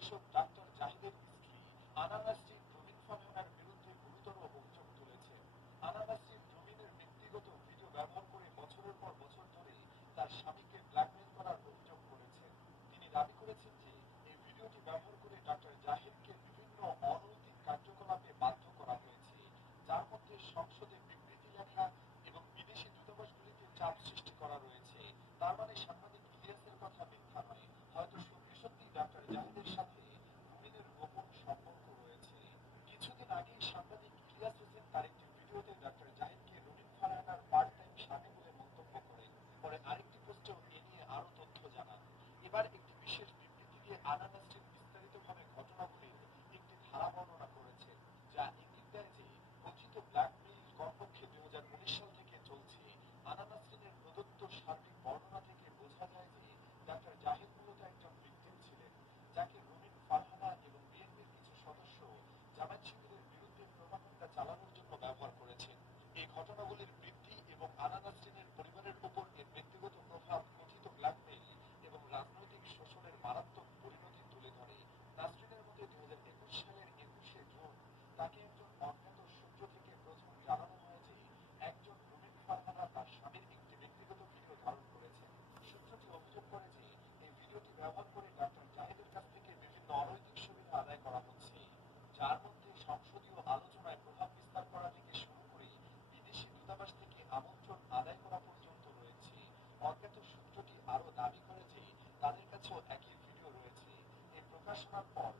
গবেষক ডাক্তার জাহিদের স্ত্রী আনা নাসরিন রুমিন ফারহানার বিরুদ্ধে গুরুতর অভিযোগ তুলেছেন। আনা নাসরিন রুমিনের ব্যক্তিগত ভিডিও ব্যবহার করে বছরের পর বছর ধরে তার স্বামীকে ব্ল্যাকমেইল করার অভিযোগ করেছেন। তিনি দাবি করেছেন যে এই ভিডিওটি ব্যবহার করে ডাক্তার জাহিদকে বিভিন্ন অনৈতিক কার্যকলাপে বাধ্য করা হয়েছে, যার মধ্যে সংসদে বিবৃতি লেখা এবং বিদেশি দূতাবাসগুলিতে চাপ সৃষ্টি করা রয়েছে। তার মানে সাংবাদিক ইলিয়াসের কথা মিথ্যা নয়, হয়তো সত্যি সত্যি ডাক্তার জাহিদের সাথে রুমিনের গোপন সম্পর্ক রয়েছে। কিছুদিন আগেই সাংবাদিক ইলিয়াস হোসেন তার একটি ভিডিওতে ডাক্তার জাহিদকে রুমিন ফারহানার পার্ট টাইম স্বামী বলে মন্তব্য করেন। পরে আরেকটি পোস্টেও এ নিয়ে আরো তথ্য জানান। এবার একটি বিশেষ বিবৃতি দিয়ে আনা নাসরিন বিস্তারিতভাবে ঘটনাগুলির একটি ধারা বর্ণনা করেছেন, যা ইঙ্গিত দেয় যে কথিত ব্ল্যাকমেইল কমপক্ষে 2019 সাল থেকে চলছে। আনা নাসরিনের প্রদত্ত সার্বিক বর্ণনা থেকে বোঝা যায় যে ডাক্তার জাহিদ মূলত একজন ভিকটিম ছিলেন, যাকে রুমিন ফারহানা এবং বিএনপির কিছু সদস্য জামায়াত শিবিরের বিরুদ্ধে প্রপাগান্ডা চালানোর জন্য ব্যবহার করেছেন। এই ঘটনাগুলির বৃদ্ধি এবং আনা নাসরিনের পরিবারের উপর এর ব্যক্তিগত প্রভাব, কথিত ব্ল্যাকমেইল এবং রাজনৈতিক শোষণের মারাত্মক পরিণতি তুলে ধরে। নাসরিনের মতে 2021 সালের 21শে জুন তাকে একজন অজ্ঞাত সূত্র থেকে প্রথম জানানো হয় যে একজন রুমিন ফারহানা তার স্বামীর একটি ব্যক্তিগত ভিডিও ধারণ করেছেন। সূত্রটি অভিযোগ করে যে এই ভিডিওটি ব্যবহার করে ডাক্তার জাহিদের কাছ থেকে বিভিন্ন অনৈতিক সুবিধা আদায় করা হচ্ছে, যার মধ্যে সংসদীয় আলোচনায় প্রভাব বিস্তার করা থেকে শুরু করে বিদেশি দূতাবাস থেকে আমন্ত্রণ আদায় করা পর্যন্ত রয়েছে। অজ্ঞাত সূত্রটি আরো দাবি করে যে তাদের কাছেও একই ভিডিও রয়েছে। এই প্রকাশনার পর